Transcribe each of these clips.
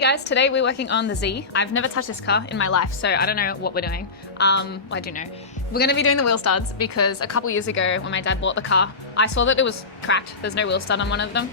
Hey guys, today we're working on the Z. I've never touched this car in my life, so I don't know what we're doing. Well, I do know. We're going to be doing the wheel studs because a couple years ago when my dad bought the car, I saw that it was cracked. There's no wheel stud on one of them,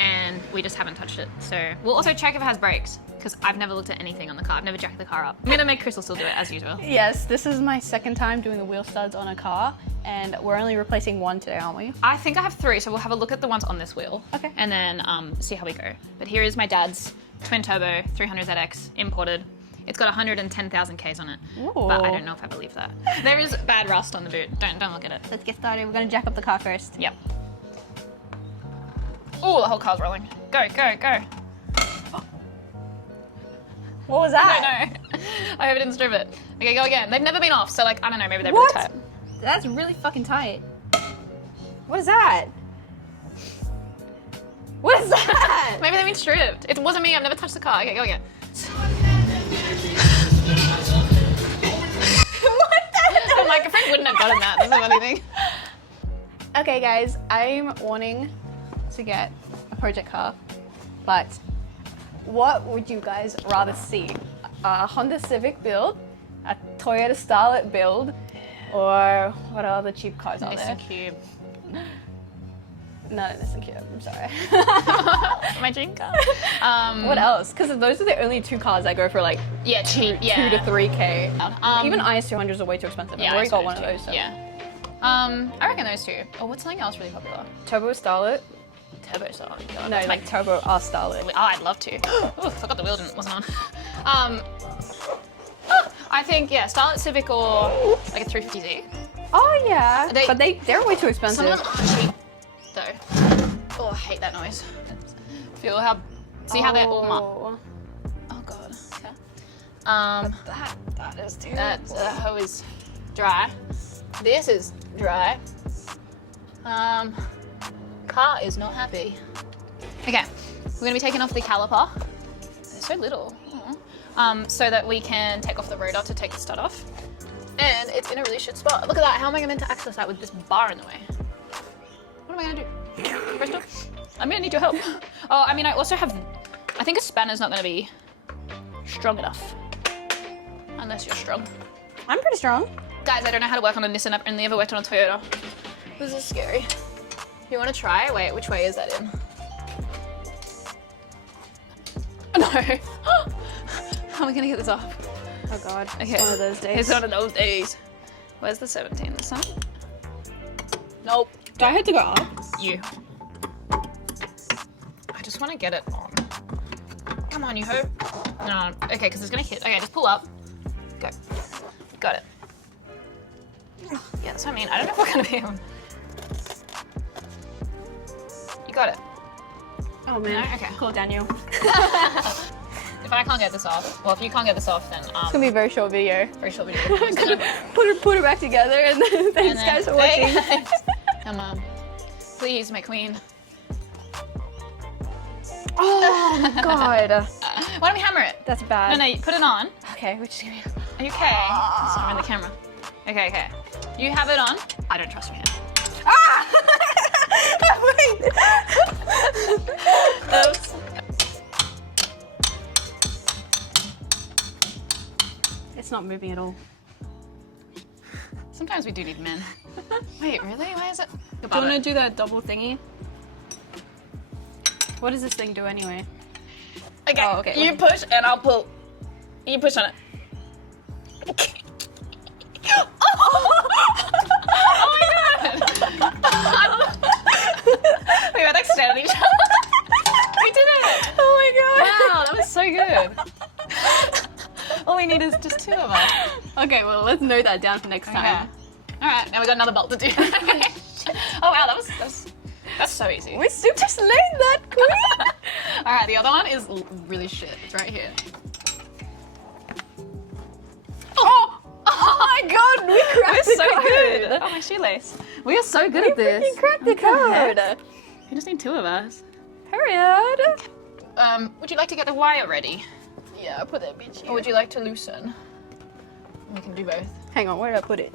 and we just haven't touched it. So we'll also check if it has brakes because I've never looked at anything on the car. I've never jacked the car up. I'm going to make Cristal still do it as usual. Yes, this is my second time doing the wheel studs on a car, and we're only replacing one today, aren't we? I think I have 3, so we'll have a look at the ones on this wheel. Okay. And then see how we go. But here is my dad's twin turbo 300ZX imported. It's got 110,000 Ks on it. Ooh. But I don't know if I believe that. There is bad rust on the boot. Don't look at it. Let's get started. We're gonna jack up the car first. Yep. Oh, the whole car's rolling. Go, go, go. What was that? I don't know. I hope it didn't strip it. Okay, go again. They've never been off, so like, I don't know, maybe they're What? really tight. That's really fucking tight. What is that? What is that? Maybe they've been stripped. It wasn't me, I've never touched the car. Okay, go again. What the? The microphone wouldn't have gotten that. That's the funny thing. Okay guys, I'm wanting to get a project car, but what would you guys rather see? A Honda Civic build, a Toyota Starlet build, or what other cheap cars are there? Nissan Cube. No, Nissan Cube, I'm sorry. My dream car. What else? Because those are the only 2 cars that go for like Yeah, cheap. Yeah. 2 to 3K. Even IS200s are way too expensive. Yeah, I've already got IS200s one of too. those. So. Yeah. I reckon those 2. Oh, what's something else really popular? Turbo Starlet. Turbo Star. Oh, God. No, like Turbo R Starlet. Oh, I'd love to. Oh, forgot the wheel wasn't on. I think, yeah, Starlet Civic or like a 350Z. Oh yeah, They- but they're way too expensive. Some of them are cheap, though. Oh, I hate that noise. Feel how, see how they're all marked. Oh God. Okay. That is too. That hoe is dry. This is dry. Car is not happy. Okay, we're gonna be taking off the caliper. It's so little. So that we can take off the rotor to take the stud off. And it's in a really shit spot. Look at that. How am I meant to access that with this bar in the way? What am I gonna do? Cristal? I'm gonna need your help. Oh, I mean, I also have. I think a spanner's not gonna be strong enough. Unless you're strong. I'm pretty strong. Guys, I don't know how to work on a Nissan. I've only ever worked on a Toyota. This is scary. You want to try? Wait, which way is that in? No. How am I gonna get this off? Oh God. Okay. It's one of those days. It's one of those days. Where's the 17? This one? Nope. Do I have to go up? You. I just want to get it on. Come on, you hope. No. Okay, because it's gonna hit. Okay, just pull up. Go. Got it. Yeah, that's what I mean. I don't know if we're gonna be able. You got it. Oh man. No? Okay. Cool, Daniel. If I can't get this off, well, if you can't get this off, then It's gonna be a very short video. very short video. put her back together, and then thanks guys for watching. Come on, please, my queen. Oh my God. Why don't we hammer it? That's bad. No, you put it on. Okay, we're just gonna. Are you okay? Just around the camera. Okay, okay. You have it on. I don't trust your hand. Ah! Wait. Oops. It's not moving at all. Sometimes we do need men. Wait, really? Why is it? Do you want to do that double thingy? What does this thing do anyway? Okay. Oh, okay. You push and I'll pull. You push on it. Oh my God! We were like staring at each other. We did it! Oh my God. Wow, that was so good. All we need is just 2 of us. Okay, well let's note that down for next time. All right, now we got another bolt to do. Oh wow, that's so easy. We super slayed that, queen. All right, the other one is really shit. It's right here. Oh my God, we cracked the so code. good. Oh, my shoelace. We are so good at this. We cracked the code. We just need 2 of us. Period. Would you like to get the wire ready? Yeah, I'll put that bitch here. Or would you like to loosen? We can do both. Hang on, where did I put it?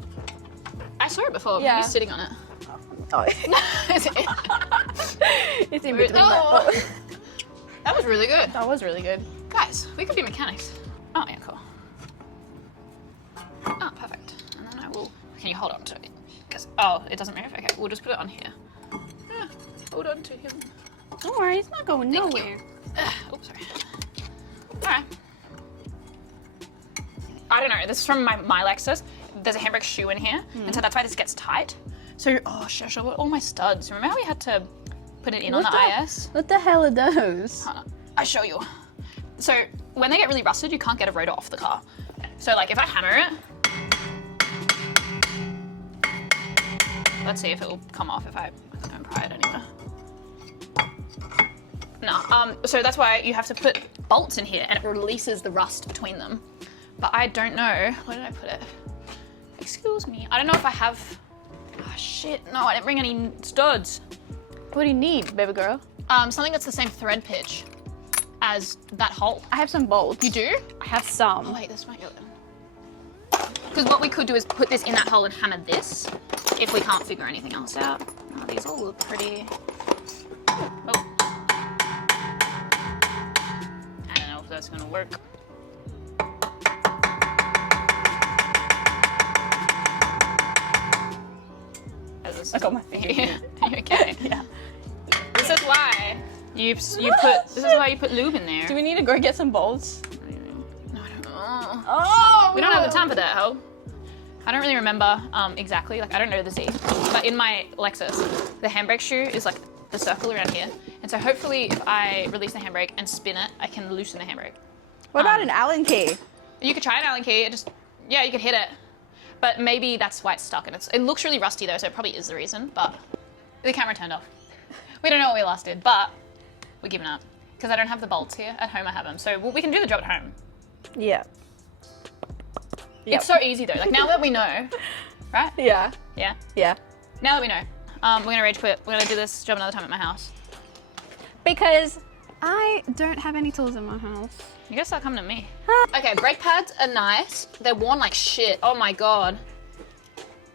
I saw it before. Yeah. You're sitting on it. Oh. It's It's in between Oh. That was really good. That was really good. Guys, Guys, we could be mechanics. Oh, yeah, cool. Oh, perfect. And then I will... Can you hold on to it? Because, oh, it doesn't move? Okay, we'll just put it on here. Yeah, hold on to him. Don't worry, it's not going nowhere. Oops, sorry. Alright. I don't know, this is from my Lexus. There's a handbrake shoe in here, and so that's why this gets tight. So, oh, shush, I've got all my studs. Remember how we had to put it in on the IS? What the hell are those? I'll show you. So, when they get really rusted, you can't get a rotor off the car. So, like, if I hammer it, let's see if it will come off if I don't pry it anywhere. No, so that's why you have to put bolts in here and it releases the rust between them. But I don't know, where did I put it? Excuse me, I don't know if I have, oh shit, no, I didn't bring any studs. What do you need, baby girl? Something that's the same thread pitch as that hole. I have some bolts. You do? I have some. Oh wait, this might go in. Because what we could do is put this in that hole and hammer this if we can't figure anything else out. Oh, these all look pretty. Oh. I don't know if that's gonna work. I got my finger. Are you okay? Yeah. This is why this is why you put lube in there. Do we need to go get some bolts? No, I don't know. Oh! We don't have the time for that, ho. I don't really remember exactly, like I don't know the Z, but in my Lexus, the handbrake shoe is like the circle around here. And so hopefully if I release the handbrake and spin it, I can loosen the handbrake. What about an Allen key? You could try an Allen key, yeah, you could hit it. But maybe that's why it's stuck and it looks really rusty though, so it probably is the reason, but the camera turned off. We don't know what we last did, but we're giving up. Because I don't have the bolts here. At home I have them, so we can do the job at home. Yeah. It's so easy though, like now that we know, right? Yeah. Yeah? Yeah. Now that we know, we're gonna rage quit. We're gonna do this job another time at my house. Because I don't have any tools in my house. You gotta start coming to me. Okay, brake pads are nice. They're worn like shit. Oh my god.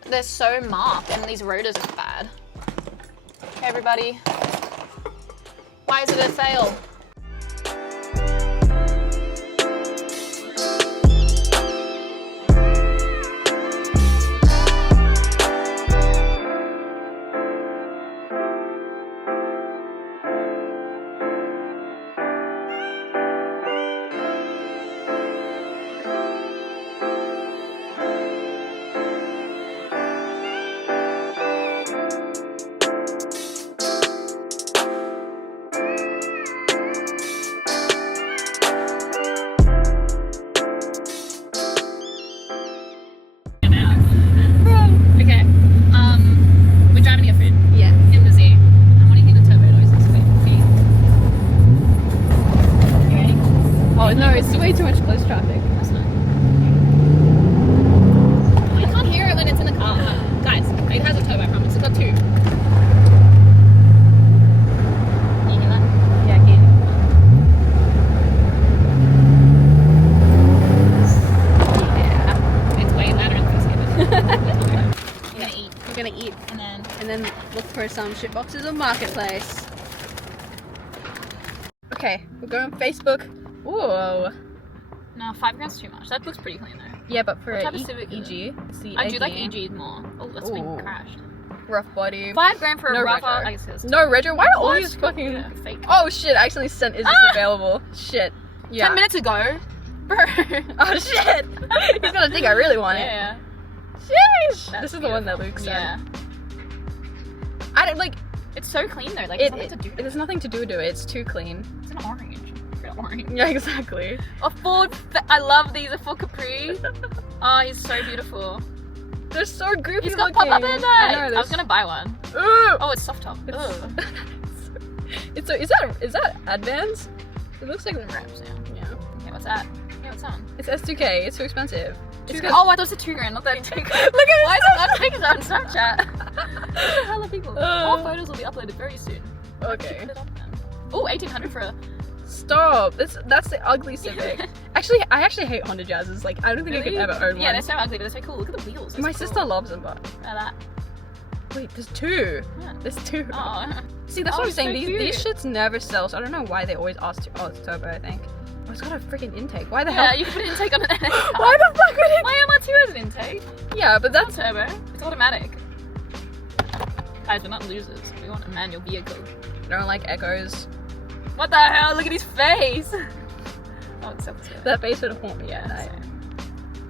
They're so marked and these rotors are bad. Okay, everybody. Why is it a fail? No, it's way too much close traffic. That's not. I can't hear it when it's in the car. Guys, it has a turbo, I promise. It's got two. Can you hear that? Yeah, I can. Yeah. It's way louder in the We're gonna eat. We're gonna eat. And then look for some shit boxes on Marketplace. Okay, we're going on Facebook. Whoa. No, 5 grand's too much. That looks pretty clean though. Yeah, but for What an type of Civic is EG, it's the I do like AG. EG more. Oh, that's been crashed. Rough body. 5 grand for a No rougher. retro. I guess it's No retro? Why are all What? these fucking... Yeah, fake. Oh shit, I actually sent is this available. Shit. Yeah. 10 minutes ago. Bro. Oh shit. He's gonna think I really want it. Yeah. Sheesh. That's This is the one that beautiful. Luke sent. Yeah. I don't like... It's so clean though. Like, It, it's nothing to do. there's nothing to do with it. It's too clean. It's an orange. It's orange. Yeah, exactly. A Ford. I love these. A Ford Capri. Oh, he's so beautiful. They're so goofy He's got looking. pop-up airbags. I know, I was gonna buy one. Ooh. Oh, it's soft top. Ugh. It's so, is that Advance? It looks like Wraps, yeah. Okay, what's that? Yeah, what's on? it's S2K. It's too expensive. It's got- Oh, I thought it was a 2 grand, not 32 grand. Look at Why is this. it that picture on Snapchat? What the hell are people? All photos will be uploaded very soon. Okay. Put it up then. Oh, 1800 for a... Stop. That's the ugly Civic. Actually, I actually hate Honda Jazzes. Like, I don't think I could ever own Yeah, one. they're so ugly, but they're so cool. Look at the wheels. My That's cool. sister loves them, but Look at that. wait, there's two. Yeah. There's two. Oh. See, that's Oh, what I'm saying. so These cute. shits never sell, so I don't know why they always ask to. Oh, it's turbo, I think. Oh, it's got a freaking intake. Why the Yeah, hell? you can put an intake on an NX car. Why the fuck would it? My MR2 has an intake. Yeah, but That's that's. turbo. It's automatic. Guys, we're not losers. We want a manual vehicle. I don't like echoes. What the hell? Look at his face. Oh, it's self-serving. That face would have haunted me at night. Same.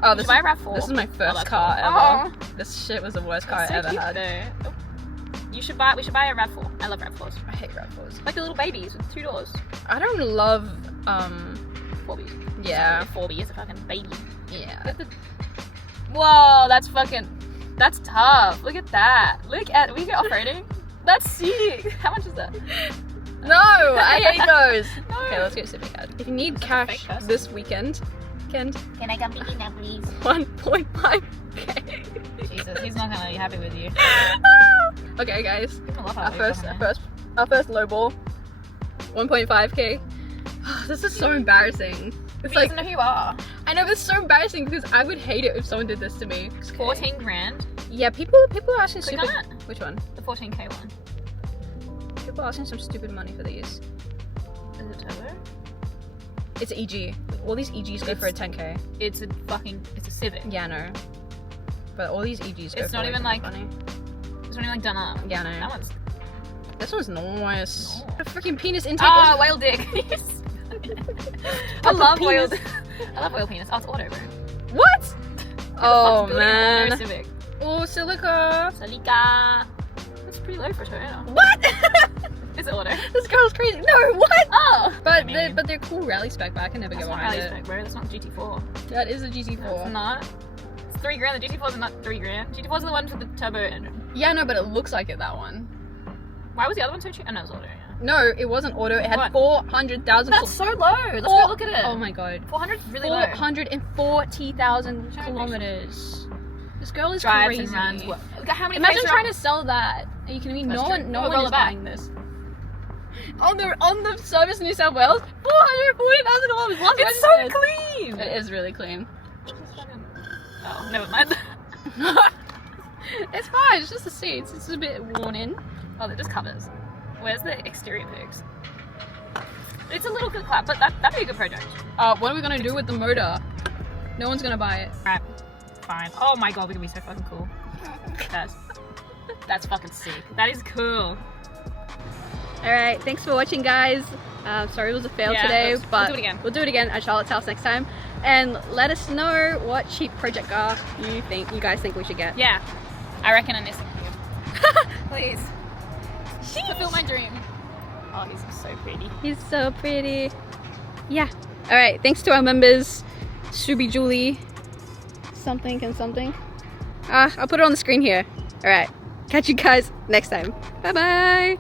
Oh, Should this I is, buy a RAV4? this is my Oh, first that's car cool. ever. This shit was the worst car That's I so ever cute, had. though. Oh. We should buy a RAV4. I love RAV4s. I hate RAV4s. Like the little babies with 2 doors. I don't love, 4Bs. yeah. 4B is a fucking baby. Yeah. Whoa, that's tough. Look at that. Look at, we get off-roading. That's sick. How much is that? No, I hate those. No. Okay, let's get Civic ad. If you need That's a cash fake person. this weekend, Can I come pick you now, please? 1.5k. Jesus, he's not gonna be happy with you. Okay, guys. Give him a lot Our of first lowball. 1.5k. This is so embarrassing. It's like, doesn't know who you are. I know, but it's so embarrassing because I would hate it if someone did this to me. It's 14 grand. Yeah, people are asking Click stupid. on it. Which one? The 14k one. People are asking some stupid money for these. Is it turbo? It's EG. All these EGs go for a 10k. It's a Civic. Yeah, I know. But all these EGs go It's for not way even too like- much money. It's not even like done up. Yeah, I know. That one's. This one's nice. No. What a freaking penis intake. Ah, whale dick. I love whale. penis. I love whale penis. Oh, it's auto, bro. What? Oh Building an auto man. Civic. Oh, silica. Salika. That's pretty low for a Toyota. What? It's auto. This girl's crazy. No, what? Oh. But they're cool rally spec, but I can never That's get not behind rally it. spec, bro. That's not GT4. That is a It's GT4. not. It's 3 grand. The GT4s are not 3 grand. GT4s are the ones with the turbo engine. Yeah, no, but it looks like it, that one. Why was the other one so cheap? Oh, no, it was auto, yeah. No, it wasn't auto. It had What? 400,000. That's so low. Let's go look at it. Oh my god. 400 is really low. 440,000 Show me kilometers. This girl is Drives crazy. and runs. What? Look at how many Imagine places trying are to sell that. Are you kidding me? That's No true. one, no We'll one roll is it back. buying this. On the service in New South Wales, 440,000 kilometers. Once It's so registered. clean. It is really clean. Oh, never mind. It's fine. It's just the seats. It's a bit worn in. Oh, they're just covers. Where's the exterior pics? It's a little good clap, but that'd be a good project. What are we gonna do with the motor? No one's gonna buy it. Alright, fine. Oh my god, we're gonna be so fucking cool. That's fucking sick. That is cool. Alright, thanks for watching, guys. Sorry it was a fail Yeah, today, we'll but do it again. We'll do it again at Charlotte's house next time. And let us know what cheap project car you guys think we should get. Yeah, I reckon a Nissan Please. Fulfill my dream. Oh, he's so pretty. He's so pretty. Yeah. Alright, thanks to our members, Subi Julie, something and something. I'll put it on the screen here. Alright, catch you guys next time. Bye bye.